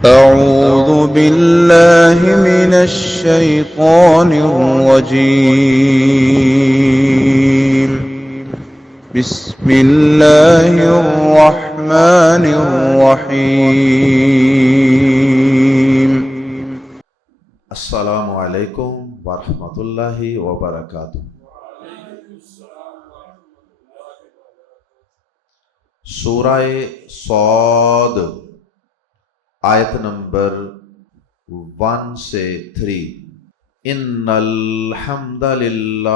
أعوذ بالله من الشيطان الرجيم. بسم الله الرحمن الرحيم. السلام علیکم ورحمۃ اللہ وبرکاتہ۔ سورہ صاد آیت نمبر 1 سے 3۔ ان الحمد للہ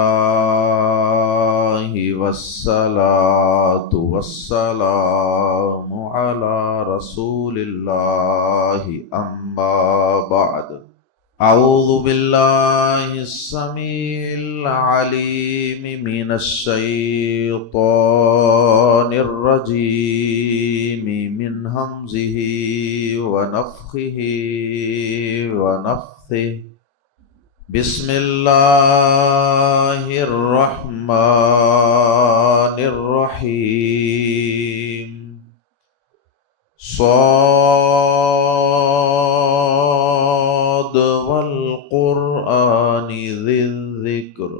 والصلاة والسلام علی رسول اللہ اما بعد۔ اعوذ باللہ السمیع العلیم من الشیطان الرجیم من ہمزہ ونفخہ ونفثہ۔ بسم اللہ الرحمن الرحیم۔ صاد والقرآن ذی الذکر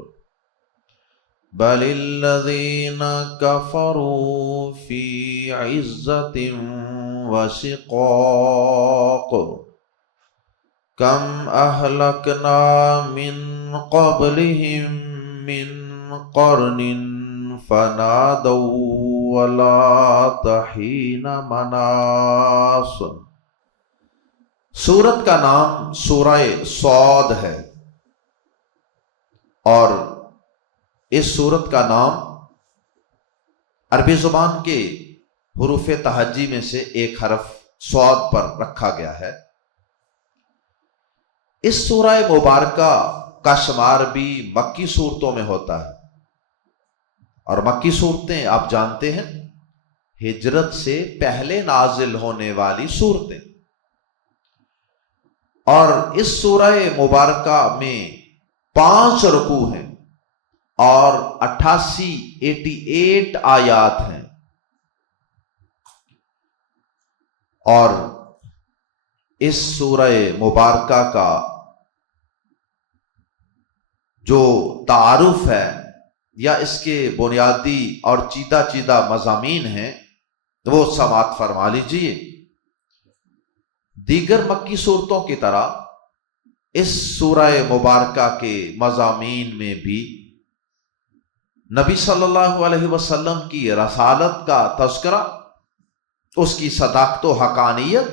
بل الذین کفروا فی عزة وشقاق کم اہلکنا من قبلہم من قرن فنادوا ولا حین مناص۔ سورت کا نام سورہ صاد ہے، اور اس سورت کا نام عربی زبان کے حروف تہجی میں سے ایک حرف صاد پر رکھا گیا ہے۔ اس سورہ مبارکہ کا شمار بھی مکی صورتوں میں ہوتا ہے، اور مکی صورتیں آپ جانتے ہیں ہجرت سے پہلے نازل ہونے والی صورتیں، اور اس سورہ مبارکہ میں 5 رکوع ہیں اور 88 آیات ہیں، اور اس سورہ مبارکہ کا جو تعارف ہے یا اس کے بنیادی اور چیدہ مضامین ہیں وہ سماعت فرما لیجیے۔ دیگر مکی صورتوں کی طرح اس سورہ مبارکہ کے مضامین میں بھی نبی صلی اللہ علیہ وسلم کی رسالت کا تذکرہ، اس کی صداقت و حقانیت،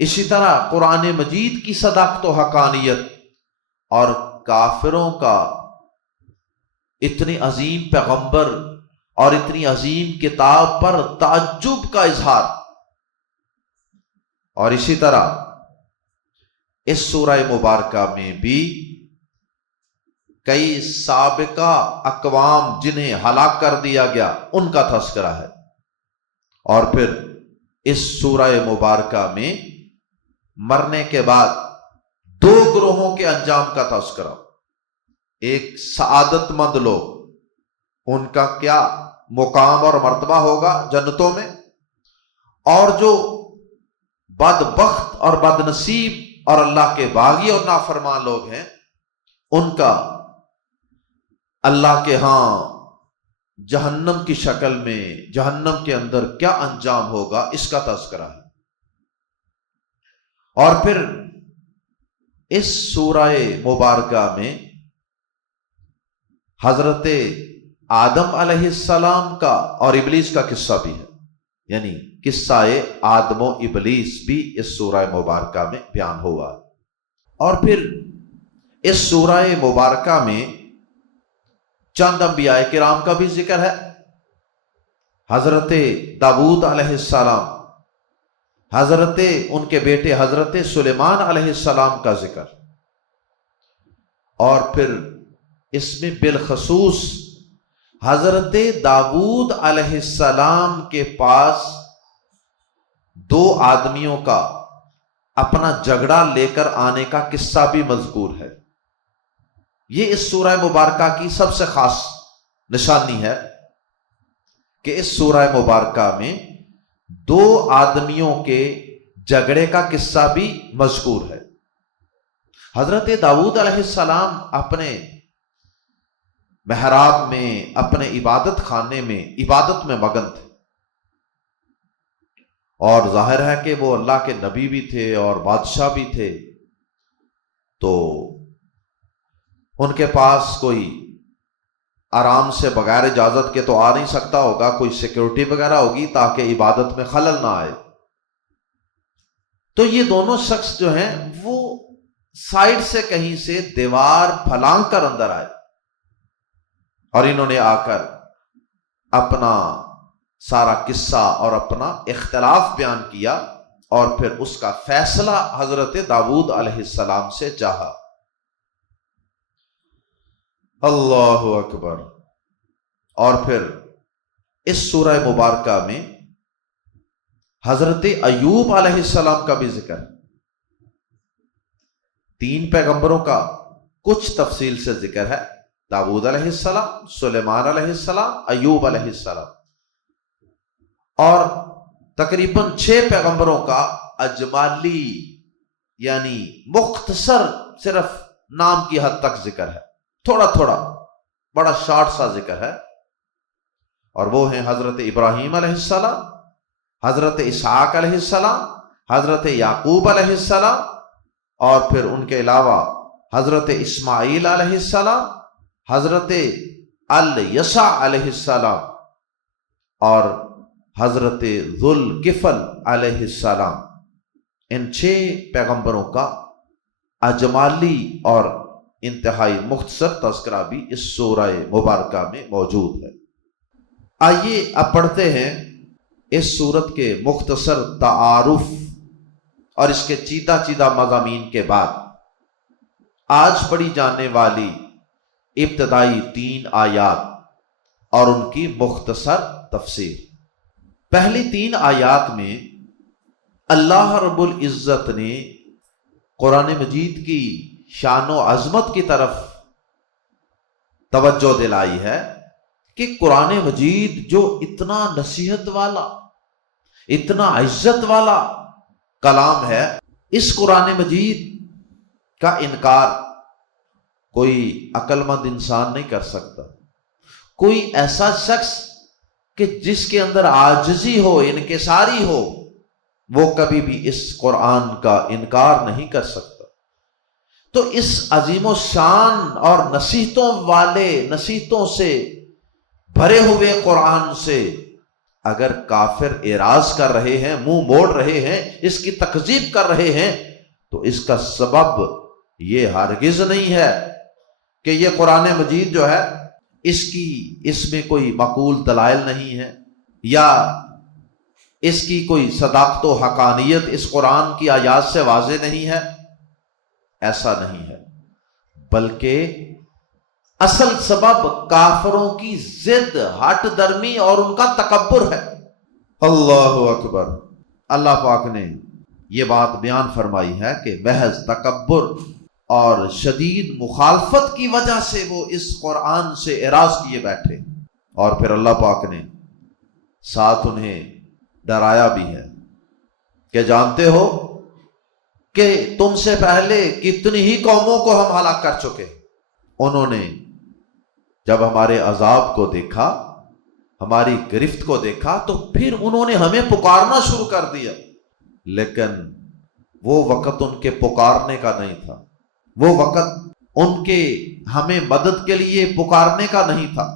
اسی طرح قرآن مجید کی صداقت و حقانیت، اور کافروں کا اتنی عظیم پیغمبر اور اتنی عظیم کتاب پر تعجب کا اظہار، اور اسی طرح اس سورہ مبارکہ میں بھی کئی سابقہ اقوام جنہیں ہلاک کر دیا گیا ان کا تذکرہ ہے، اور پھر اس سورہ مبارکہ میں مرنے کے بعد 2 گروہوں کے انجام کا تذکرہ۔ ایک سعادت مند لوگ، ان کا کیا مقام اور مرتبہ ہوگا جنتوں میں، اور جو بدبخت اور بدنصیب اور اللہ کے باغی اور نافرمان لوگ ہیں، ان کا اللہ کے ہاں جہنم کی شکل میں جہنم کے اندر کیا انجام ہوگا، اس کا تذکرہ ہے۔ اور پھر اس سورہ مبارکہ میں حضرت آدم علیہ السلام کا اور ابلیس کا قصہ بھی ہے، یعنی قصہ آدم و ابلیس بھی اس سورہ مبارکہ میں بیان ہوا۔ اور پھر اس سورہ مبارکہ میں چند انبیاء کرام کا بھی ذکر ہے، حضرت داؤد علیہ السلام، حضرت ان کے بیٹے حضرت سلیمان علیہ السلام کا ذکر، اور پھر اس میں بالخصوص حضرت داؤد علیہ السلام کے پاس 2 آدمیوں کا اپنا جھگڑا لے کر آنے کا قصہ بھی مذکور ہے۔ یہ اس سورہ مبارکہ کی سب سے خاص نشانی ہے کہ اس سورہ مبارکہ میں 2 آدمیوں کے جھگڑے کا قصہ بھی مذکور ہے۔ حضرت داؤد علیہ السلام اپنے محراب میں، اپنے عبادت خانے میں عبادت میں مگن تھے، اور ظاہر ہے کہ وہ اللہ کے نبی بھی تھے اور بادشاہ بھی تھے، تو ان کے پاس کوئی آرام سے بغیر اجازت کے تو آ نہیں سکتا ہوگا، کوئی سیکورٹی وغیرہ ہوگی تاکہ عبادت میں خلل نہ آئے۔ تو یہ دونوں شخص جو ہیں وہ سائیڈ سے کہیں سے دیوار پھلانگ کر اندر آئے، اور انہوں نے آ کر اپنا سارا قصہ اور اپنا اختلاف بیان کیا، اور پھر اس کا فیصلہ حضرت داؤد علیہ السلام سے چاہا۔ اللہ اکبر۔ اور پھر اس سورہ مبارکہ میں حضرت ایوب علیہ السلام کا بھی ذکر ہے۔ 3 پیغمبروں کا کچھ تفصیل سے ذکر ہے، داؤد علیہ السلام، سلیمان علیہ السلام، ایوب علیہ السلام، اور تقریباً 6 پیغمبروں کا اجمالی یعنی مختصر صرف نام کی حد تک ذکر ہے، تھوڑا تھوڑا بڑا شارٹ سا ذکر ہے، اور وہ ہیں حضرت ابراہیم علیہ السلام، حضرت اسحاق علیہ السلام، حضرت یعقوب علیہ السلام، اور پھر ان کے علاوہ حضرت اسماعیل علیہ السلام، حضرت الیسع علیہ السلام، اور حضرت ذوالکفل علیہ السلام۔ ان 6 پیغمبروں کا اجمالی اور انتہائی مختصر تذکرہ بھی اس سورہ مبارکہ میں موجود ہے۔ آئیے اب پڑھتے ہیں اس سورت کے مختصر تعارف اور اس کے چیدہ چیدہ مضامین کے بعد آج پڑھی جانے والی ابتدائی 3 آیات اور ان کی مختصر تفسیر۔ پہلی 3 آیات میں اللہ رب العزت نے قرآن مجید کی شان و عظمت کی طرف توجہ دلائی ہے کہ قرآن مجید جو اتنا نصیحت والا، اتنا عزت والا کلام ہے، اس قرآن مجید کا انکار کوئی عقل مند انسان نہیں کر سکتا۔ کوئی ایسا شخص کہ جس کے اندر عاجزی ہو، انکساری ہو، وہ کبھی بھی اس قرآن کا انکار نہیں کر سکتا۔ تو اس عظیم و شان اور نصیحتوں سے بھرے ہوئے قرآن سے اگر کافر اعراض کر رہے ہیں، منہ موڑ رہے ہیں، اس کی تکذیب کر رہے ہیں، تو اس کا سبب یہ ہرگز نہیں ہے کہ یہ قرآن مجید جو ہے اس میں کوئی معقول دلائل نہیں ہے، یا اس کی کوئی صداقت و حقانیت اس قرآن کی آیات سے واضح نہیں ہے۔ ایسا نہیں ہے، بلکہ اصل سبب کافروں کی ضد، ہٹ درمی اور ان کا تکبر ہے۔ اللہ اکبر۔ اللہ پاک نے یہ بات بیان فرمائی ہے کہ محض تکبر اور شدید مخالفت کی وجہ سے وہ اس قرآن سے اعراض کیے بیٹھے، اور پھر اللہ پاک نے ساتھ انہیں ڈرایا بھی ہے کہ جانتے ہو کہ تم سے پہلے کتنی ہی قوموں کو ہم ہلاک کر چکے، انہوں نے جب ہمارے عذاب کو دیکھا، ہماری گرفت کو دیکھا، تو پھر انہوں نے ہمیں پکارنا شروع کر دیا، لیکن وہ وقت ان کے پکارنے کا نہیں تھا، وہ وقت ان کے ہمیں مدد کے لیے پکارنے کا نہیں تھا،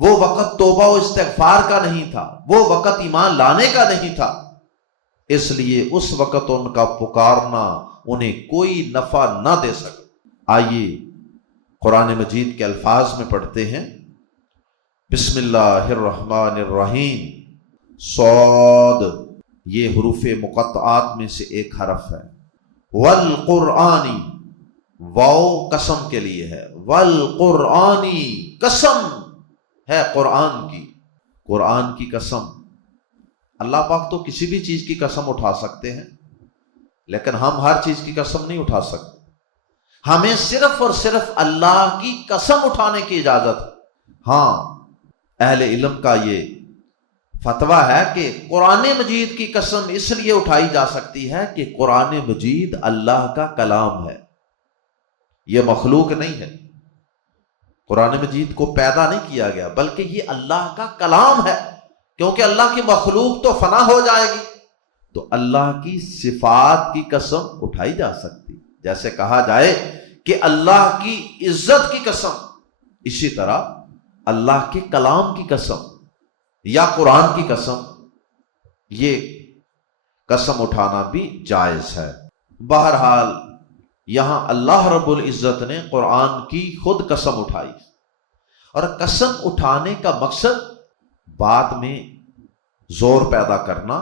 وہ وقت توبہ و استغفار کا نہیں تھا، وہ وقت ایمان لانے کا نہیں تھا۔ اس لیے اس وقت ان کا پکارنا انہیں کوئی نفع نہ دے سکا۔ آئیے قرآن مجید کے الفاظ میں پڑھتے ہیں۔ بسم اللہ الرحمن الرحیم۔ صاد، یہ حروف مقطعات میں سے ایک حرف ہے۔ والقرآنی، واو قسم کے لیے ہے، والقرآنی، قسم ہے قرآن کی، قرآن کی قسم۔ اللہ پاک تو کسی بھی چیز کی قسم اٹھا سکتے ہیں، لیکن ہم ہر چیز کی قسم نہیں اٹھا سکتے۔ ہمیں صرف اور صرف اللہ کی قسم اٹھانے کی اجازت ہے۔ ہاں، اہل علم کا یہ فتویٰ ہے کہ قرآن مجید کی قسم اس لیے اٹھائی جا سکتی ہے کہ قرآن مجید اللہ کا کلام ہے، یہ مخلوق نہیں ہے۔ قرآن مجید کو پیدا نہیں کیا گیا، بلکہ یہ اللہ کا کلام ہے، کیونکہ اللہ کی مخلوق تو فنا ہو جائے گی، تو اللہ کی صفات کی قسم اٹھائی جا سکتی، جیسے کہا جائے کہ اللہ کی عزت کی قسم، اسی طرح اللہ کے کلام کی قسم یا قرآن کی قسم، یہ قسم اٹھانا بھی جائز ہے۔ بہرحال یہاں اللہ رب العزت نے قرآن کی خود قسم اٹھائی، اور قسم اٹھانے کا مقصد بات میں زور پیدا کرنا،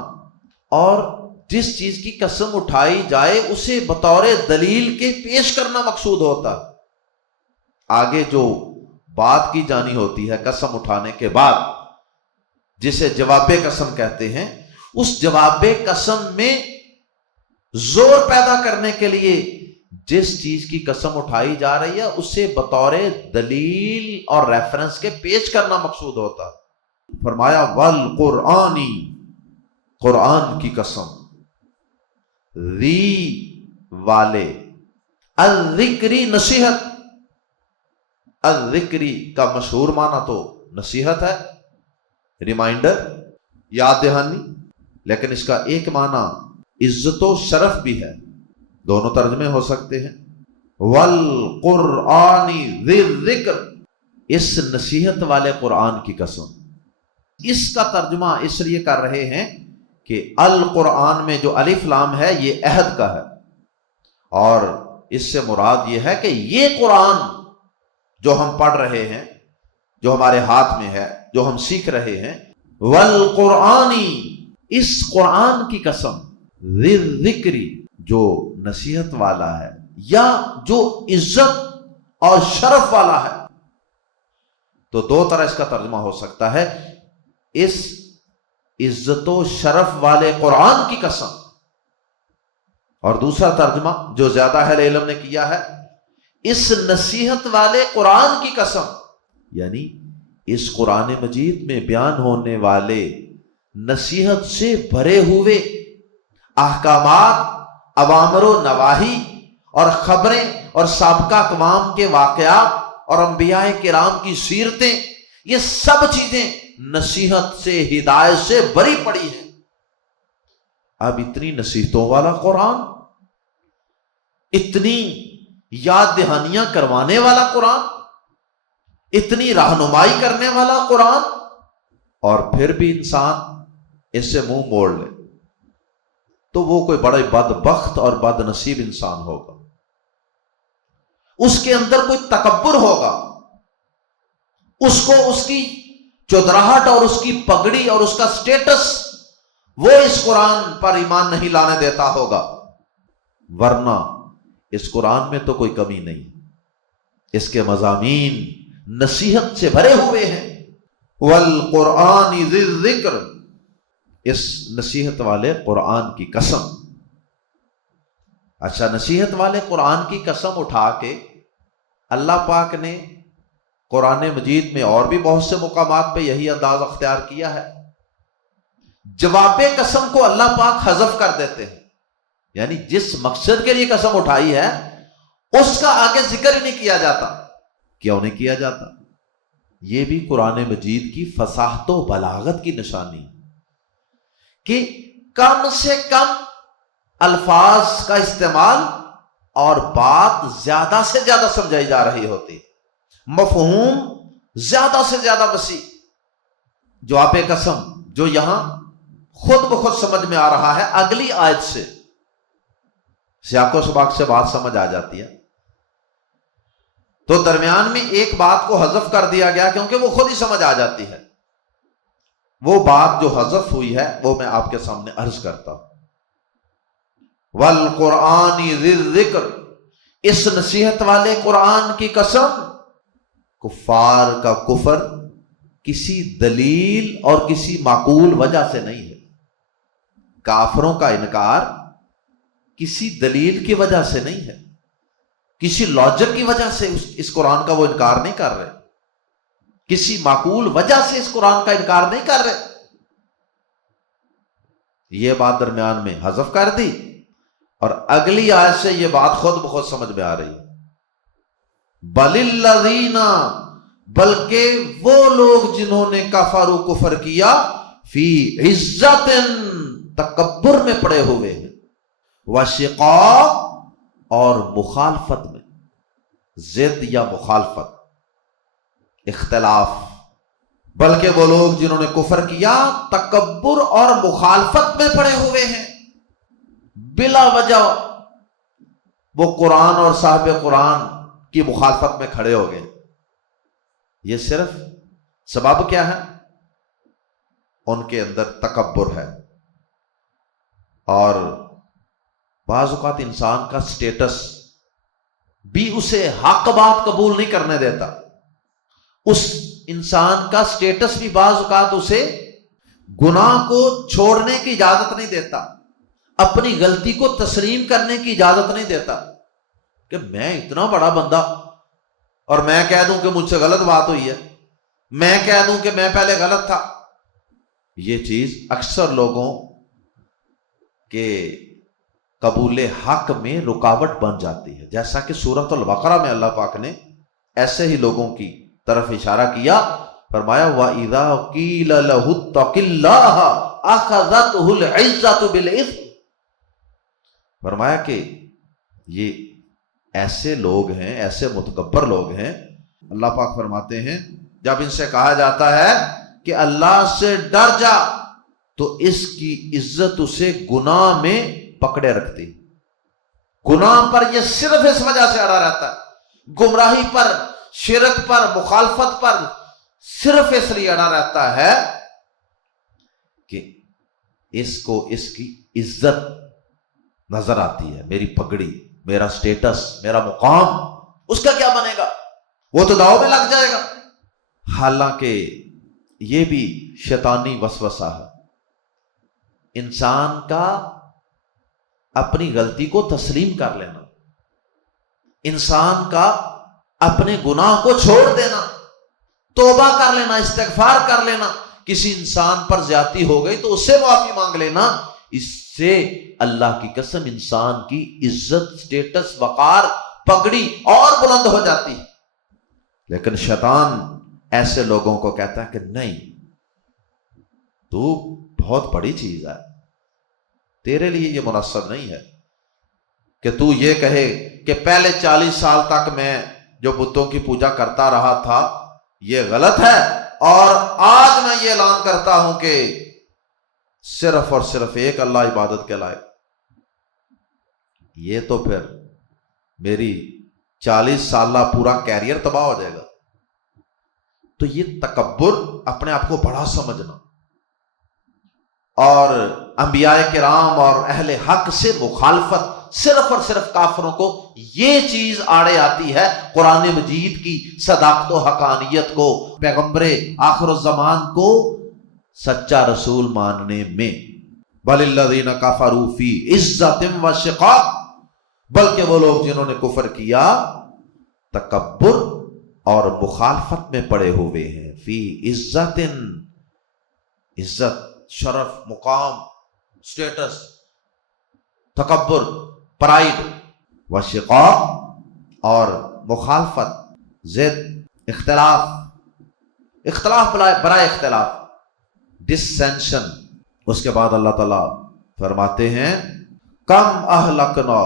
اور جس چیز کی قسم اٹھائی جائے اسے بطور دلیل کے پیش کرنا مقصود ہوتا ہے۔ آگے جو بات کی جانی ہوتی ہے قسم اٹھانے کے بعد، جسے جواب قسم کہتے ہیں، اس جواب قسم میں زور پیدا کرنے کے لیے جس چیز کی قسم اٹھائی جا رہی ہے اسے بطور دلیل اور ریفرنس کے پیش کرنا مقصود ہوتا ہے۔ فرمایا والقرآنی، قرآن کی قسم، ذی والے، الذکری نصیحت، الذکری کا مشہور معنی تو نصیحت ہے، ریمائنڈر، یاد دہانی، لیکن اس کا ایک معنی عزت و شرف بھی ہے، دونوں ترجمے ہو سکتے ہیں۔ والقرآن ذی الذکر، اس نصیحت والے قرآن کی قسم۔ اس کا ترجمہ اس لیے کر رہے ہیں کہ القرآن میں جو الف لام ہے یہ عہد کا ہے، اور اس سے مراد یہ ہے کہ یہ قرآن جو ہم پڑھ رہے ہیں، جو ہمارے ہاتھ میں ہے، جو ہم سیکھ رہے ہیں، والقرآنی، اس قرآن کی قسم، ذی الذکری، جو نصیحت والا ہے یا جو عزت اور شرف والا ہے۔ تو دو طرح اس کا ترجمہ ہو سکتا ہے، اس عزت و شرف والے قرآن کی قسم، اور دوسرا ترجمہ جو زیادہ اہل علم نے کیا ہے، اس نصیحت والے قرآن کی قسم، یعنی اس قرآن مجید میں بیان ہونے والے نصیحت سے بھرے ہوئے احکامات، اوامر و نواہی اور خبریں اور سابقہ اقوام کے واقعات اور انبیاء کرام کی سیرتیں، یہ سب چیزیں نصیحت سے، ہدایت سے بھری پڑی ہیں۔ اب اتنی نصیحتوں والا قرآن، اتنی یاد دہانیاں کروانے والا قرآن، اتنی رہنمائی کرنے والا قرآن، اور پھر بھی انسان اس سے منہ موڑ لے تو وہ کوئی بڑا بدبخت اور بد نصیب انسان ہوگا۔ اس کے اندر کوئی تکبر ہوگا، اس کو اس کی چودراہٹ اور اس کی پگڑی اور اس کا سٹیٹس وہ اس قرآن پر ایمان نہیں لانے دیتا ہوگا، ورنہ اس قرآن میں تو کوئی کمی نہیں، اس کے مضامین نصیحت سے بھرے ہوئے ہیں۔ والقرآن ذی الذکر، اس نصیحت والے قرآن کی قسم۔ اچھا، نصیحت والے قرآن کی قسم اٹھا کے اللہ پاک نے قرآن مجید میں اور بھی بہت سے مقامات پہ یہی انداز اختیار کیا ہے۔ جواب قسم کو اللہ پاک حذف کر دیتے ہیں، یعنی جس مقصد کے لیے قسم اٹھائی ہے اس کا آگے ذکر ہی نہیں کیا جاتا۔ کیوں نہیں کیا جاتا؟ یہ بھی قرآن مجید کی فصاحت و بلاغت کی نشانی کہ کم سے کم الفاظ کا استعمال اور بات زیادہ سے زیادہ سمجھائی جا رہی ہوتی، مفہوم زیادہ سے زیادہ وسیع۔ جواب قسم جو یہاں خود بخود سمجھ میں آ رہا ہے، اگلی آیت سے سیاق و سباق سے بات سمجھ آ جاتی ہے، تو درمیان میں ایک بات کو حذف کر دیا گیا کیونکہ وہ خود ہی سمجھ آ جاتی ہے۔ وہ بات جو حذف ہوئی ہے وہ میں آپ کے سامنے عرض کرتا ہوں۔ والقرآن ذی الذکر، اس نصیحت والے قرآن کی قسم، کفار کا کفر کسی دلیل اور کسی معقول وجہ سے نہیں ہے، کافروں کا انکار کسی دلیل کی وجہ سے نہیں ہے، کسی لاجک کی وجہ سے اس قرآن کا وہ انکار نہیں کر رہے، کسی معقول وجہ سے اس قرآن کا انکار نہیں کر رہے، یہ بات درمیان میں حذف کر دی اور اگلی آیت سے یہ بات خود بخود سمجھ میں آ رہی. بل الذین، بلکہ وہ لوگ جنہوں نے کفروا کفر کیا، فی عزت، تکبر میں پڑے ہوئے ہیں، وشقاق، اور مخالفت میں، ضد یا مخالفت، اختلاف. بلکہ وہ لوگ جنہوں نے کفر کیا تکبر اور مخالفت میں پڑے ہوئے ہیں، بلا وجہ وہ قرآن اور صاحب قرآن کی مخالفت میں کھڑے ہو گئے. یہ صرف سبب کیا ہے؟ ان کے اندر تکبر ہے. اور بعض اوقات انسان کا سٹیٹس بھی اسے حق بات قبول نہیں کرنے دیتا. اس انسان کا سٹیٹس بھی بعض اوقات اسے گناہ کو چھوڑنے کی اجازت نہیں دیتا، اپنی غلطی کو تسلیم کرنے کی اجازت نہیں دیتا. کہ میں اتنا بڑا بندہ اور میں کہہ دوں کہ مجھ سے غلط بات ہوئی ہے، میں کہہ دوں کہ میں پہلے غلط تھا. یہ چیز اکثر لوگوں کے قبول حق میں رکاوٹ بن جاتی ہے. جیسا کہ سورۃ البقرہ میں اللہ پاک نے ایسے ہی لوگوں کی طرف اشارہ کیا، فرمایا وَإِذَا قِيلَ لَهُ اتَّقِ اللَّهَ أَخَذَتْهُ الْعِزَّةُ بِالْإِثْمِ. فرمایا کہ یہ ایسے لوگ ہیں، ایسے متکبر لوگ ہیں. اللہ پاک فرماتے ہیں جب ان سے کہا جاتا ہے کہ اللہ سے ڈر جا، تو اس کی عزت اسے گناہ میں پکڑے رکھتی. گناہ پر یہ صرف اس وجہ سے اڑا رہتا ہے، گمراہی پر، شرک پر، مخالفت پر صرف اس لیے اڑا رہتا ہے کہ اس کو اس کی عزت نظر آتی ہے. میری پگڑی، میرا سٹیٹس، میرا مقام، اس کا کیا بنے گا؟ وہ تو داؤ میں لگ جائے گا. حالانکہ یہ بھی شیطانی وسوسہ ہے. انسان کا اپنی غلطی کو تسلیم کر لینا، انسان کا اپنے گناہ کو چھوڑ دینا، توبہ کر لینا، استغفار کر لینا. کسی انسان پر زیادتی ہو گئی تو اس سے معافی مانگ لینا. اس سے اللہ کی قسم انسان کی عزت، سٹیٹس، وقار، پگڑی اور بلند ہو جاتی. لیکن شیطان ایسے لوگوں کو کہتا ہے کہ نہیں، تو بہت بڑی چیز ہے، تیرے لیے یہ مناسب نہیں ہے کہ تو یہ کہے کہ پہلے 40 سال تک میں جو بتوں کی پوجا کرتا رہا تھا یہ غلط ہے، اور آج میں یہ اعلان کرتا ہوں کہ صرف اور صرف ایک اللہ عبادت کے لائق. یہ تو پھر میری 40 سالہ پورا کیریئر تباہ ہو جائے گا. تو یہ تکبر، اپنے آپ کو بڑا سمجھنا، اور انبیاء کرام اور اہل حق سے مخالفت، صرف اور صرف کافروں کو یہ چیز آڑے آتی ہے قرآن مجید کی صداقت و حقانیت کو، پیغمبر آخر الزمان کو سچا رسول ماننے میں. بل الذین کفروا فی عزت و شقاق، بلکہ وہ لوگ جنہوں نے کفر کیا تکبر اور مخالفت میں پڑے ہوئے ہیں. فی عزت، عزت، شرف، مقام، سٹیٹس، تکبر، پرائیڈ، وشقاق، اور مخالفت، ضد، اختلاف، اختلاف برائے اختلاف، ڈسسینشن. اس کے بعد اللہ تعالیٰ فرماتے ہیں کم اہلکنا،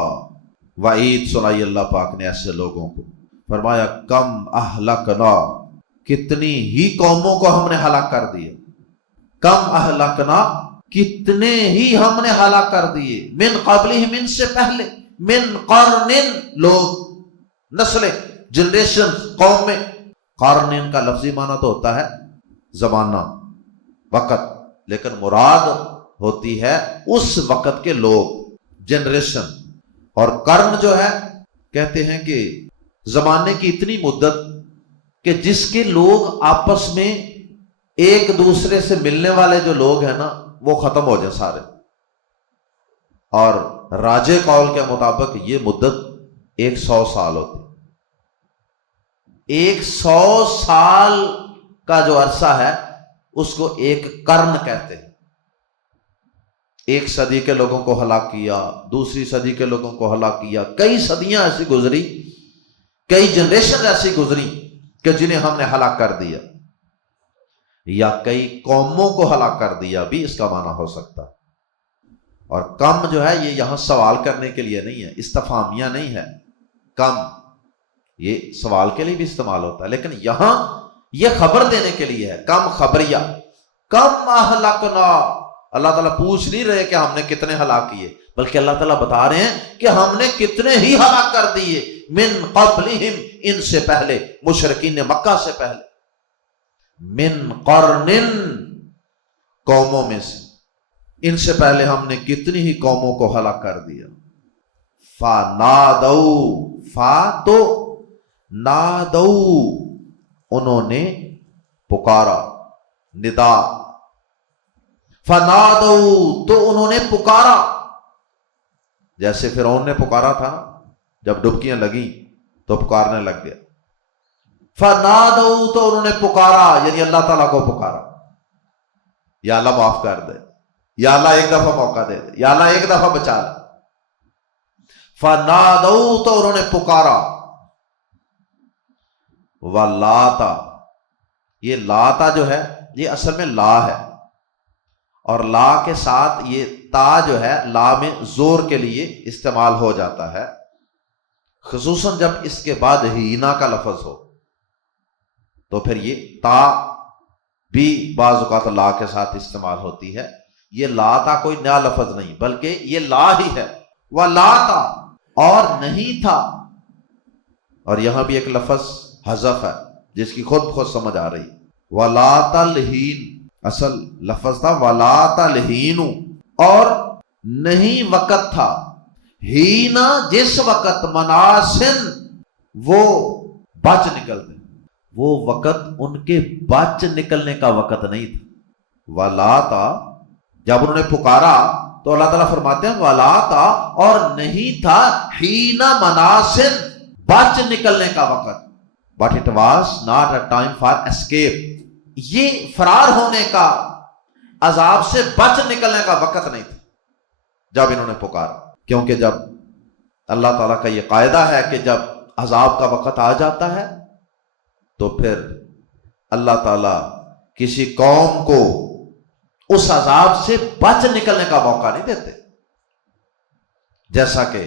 وعید سنائی اللہ پاک نے ایسے لوگوں کو. فرمایا کم اہلکنا، کتنی ہی قوموں کو ہم نے ہلاک کر دیا. کم اہلکنا، کتنے ہی ہم نے ہلاک کر دیے. من قبلہم، ان سے پہلے، من قرن، لوگ، نسلیں، جنریشن، قوم میں. قرن کا لفظی معنی تو ہوتا ہے زمانہ، وقت، لیکن مراد ہوتی ہے اس وقت کے لوگ، جنریشن. اور قرن جو ہے کہتے ہیں کہ زمانے کی اتنی مدت کہ جس کے لوگ آپس میں ایک دوسرے سے ملنے والے جو لوگ ہیں نا وہ ختم ہو جائیں سارے. اور راجے قول کے مطابق یہ مدت 100 سال ہوتی. 100 سال کا جو عرصہ ہے اس کو ایک قرن کہتے ہیں. ایک صدی کے لوگوں کو ہلاک کیا، دوسری صدی کے لوگوں کو ہلاک کیا، کئی صدیاں ایسی گزری، کئی جنریشن ایسی گزری کہ جنہیں ہم نے ہلاک کر دیا، یا کئی قوموں کو ہلاک کر دیا بھی اس کا معنی ہو سکتا ہے۔ اور کم جو ہے یہ یہاں سوال کرنے کے لیے نہیں ہے، استفہامیہ نہیں ہے، کم یہ سوال کے لیے بھی استعمال ہوتا ہے، لیکن یہاں یہ خبر دینے کے لیے ہے، کم خبریہ، کم اہلکنا۔ اللہ تعالیٰ پوچھ نہیں رہے کہ ہم نے کتنے ہلاک کیے، بلکہ اللہ تعالیٰ بتا رہے ہیں کہ ہم نے کتنے ہی ہلاک کر دیے، من قبلہم، ان سے پہلے، مشرکین مکہ سے پہلے، من قرن، قوموں میں سے، ان سے پہلے ہم نے کتنی ہی قوموں کو ہلاک کر دیا۔ فَنَادَوْا، فا تو نادو، انہوں نے پکارا، ندا، فَنَادَوْا، تو انہوں نے پکارا، جیسے فرعون نے پکارا تھا جب ڈبکیاں لگیں تو پکارنے لگ گیا۔ فَنَادَوْا، تو انہوں نے پکارا، یعنی اللہ تعالیٰ کو پکارا، یا اللہ معاف کر دے، یا اللہ ایک دفعہ موقع دے دے، یا اللہ ایک دفعہ بچا لے۔ فَنَادَوْا، تو انہوں نے پکارا، وَلَاتَ، یہ لاتا جو ہے یہ اصل میں لا ہے، اور لا کے ساتھ یہ تا جو ہے لا میں زور کے لیے استعمال ہو جاتا ہے، خصوصاً جب اس کے بعد ہینا کا لفظ ہو تو پھر یہ تا بھی بعض اوقات لا کے ساتھ استعمال ہوتی ہے۔ یہ لاتا کوئی نیا لفظ نہیں بلکہ یہ لا ہی ہے، وَلَاتَ، اور نہیں تھا، اور یہاں بھی ایک لفظ حذف ہے جس کی خود سمجھ آ رہی، وَلَاتَ الْحِین، اصل لفظ تھا وَلَاتَ الْحِینُ، اور نہیں وقت تھا، ہینا جس وقت، مناسن وہ بچ نکلتے، وہ وقت ان کے بچ نکلنے کا وقت نہیں تھا۔ وَلَاتَ، جب انہوں نے پکارا تو اللہ تعالیٰ فرماتے ہیں وَلَاتَ، اور نہیں تھا، ہینا مناسن، بچ نکلنے کا وقت، but it was not a time for escape، یہ فرار ہونے کا، عذاب سے بچ نکلنے کا وقت نہیں تھا جب انہوں نے پکارا، کیونکہ جب اللہ تعالیٰ کا یہ قاعدہ ہے کہ جب عذاب کا وقت آ جاتا ہے تو پھر اللہ تعالیٰ کسی قوم کو اس عذاب سے بچ نکلنے کا موقع نہیں دیتے، جیسا کہ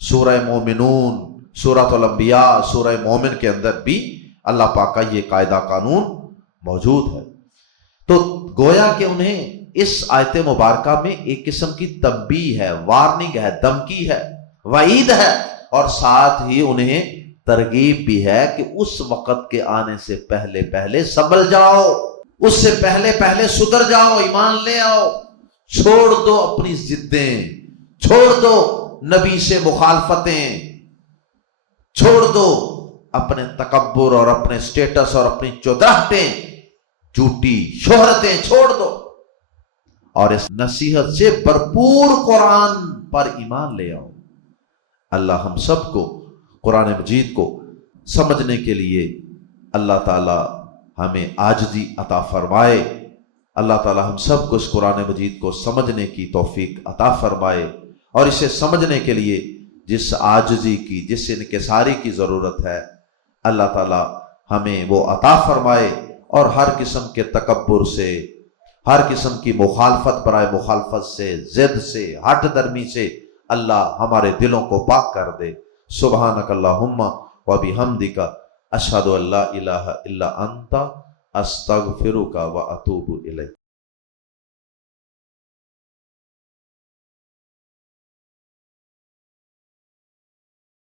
سورہ مومنون، سورۃ الانبیاء، سورہ مومن کے اندر بھی اللہ پاک کا یہ قاعدہ قانون موجود ہے۔ تو گویا کہ انہیں اس آیت مبارکہ میں ایک قسم کی تنبیہ ہے، وارننگ ہے، دھمکی ہے، وعید ہے، اور ساتھ ہی انہیں ترغیب بھی ہے کہ اس وقت کے آنے سے پہلے پہلے سنبھل جاؤ، اس سے پہلے پہلے سدھر جاؤ، ایمان لے آؤ، چھوڑ دو اپنی ضدیں، چھوڑ دو نبی سے مخالفتیں، چھوڑ دو اپنے تکبر اور اپنے سٹیٹس اور اپنی چودراہٹیں، جھوٹی شہرتیں چھوڑ دو، اور اس نصیحت سے بھرپور قرآن پر ایمان لے آؤ۔ اللہ ہم سب کو قرآن مجید کو سمجھنے کے لیے اللہ تعالی ہمیں عاجزی عطا فرمائے، اللہ تعالی ہم سب کو اس قرآن مجید کو سمجھنے کی توفیق عطا فرمائے، اور اسے سمجھنے کے لیے جس عاجزی کی، جس انکساری کی ضرورت ہے، اللہ تعالی ہمیں وہ عطا فرمائے، اور ہر قسم کے تکبر سے، ہر قسم کی مخالفت برائے مخالفت سے، ضد سے، ہٹ درمی سے اللہ ہمارے دلوں کو پاک کر دے۔ سبحانک اللہم و بحمدک، اشہد ان لا الہ الا انت، استغفرک و اتوب الیک۔